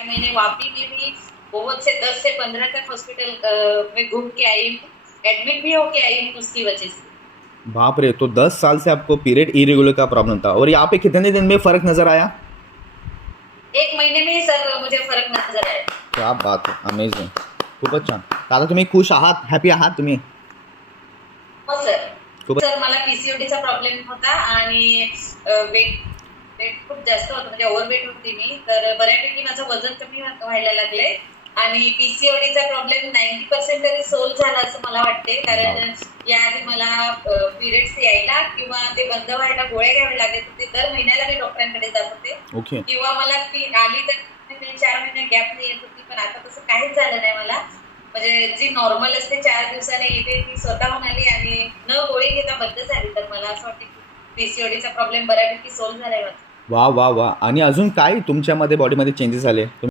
मैंने वापी में भी बहुत से 10 से 15 तक हॉस्पिटल में घूम के आई हूँ, एडमिट भी होके आई हूँ उसकी वजह से। बाप रे, तो 10 साल से आपको पीरियड इरेगुलर का प्रॉब्लम था, और यहाँ पे कितने दिन में फर्क नजर आया? 1 महीने में ही सर मुझे फरक नजर आया। क्या बात आहे, अमेझिंग, खूपच छान. आता तुम्ही खुश आहात, हॅपी आहात तुम्ही? हो सर. खूपच. सर मला पीसीओडीचा प्रॉब्लेम होता आणि वेट वेट खूप जास्त होतं, म्हणजे ओव्हरवेट होती मी. तर बऱ्यापैकी माझं वजन कमी व्हायला लागलंय आणि पीसीओडीचा प्रॉब्लेम 90% तरी सोल्व झाला असं मला वाटते. कारण याआधी मला पिरियड्स यायला किंवा ते बंद व्हायला गोळ्या घ्यावे लागत होते. दर महिन्याला मी डॉक्टरांकडे जात होते. ओके. किंवा मला ती आली तर 4 महिने गॅप येत होती, पण आता तसं काहीच झालं नाही मला. म्हणजे जी नॉर्मल असते 4 दिवसाने येते ती स्वतःहून आली आणि न गोळी घेता बंद झाली. तर मला असं वाटतं की पीसीओडीचा प्रॉब्लेम बऱ्यापैकी सोल्व झालाय माझा. वा वा वा. आणि अजून काय तुमच्यामध्ये बॉडीमध्ये चेंजेस झाले?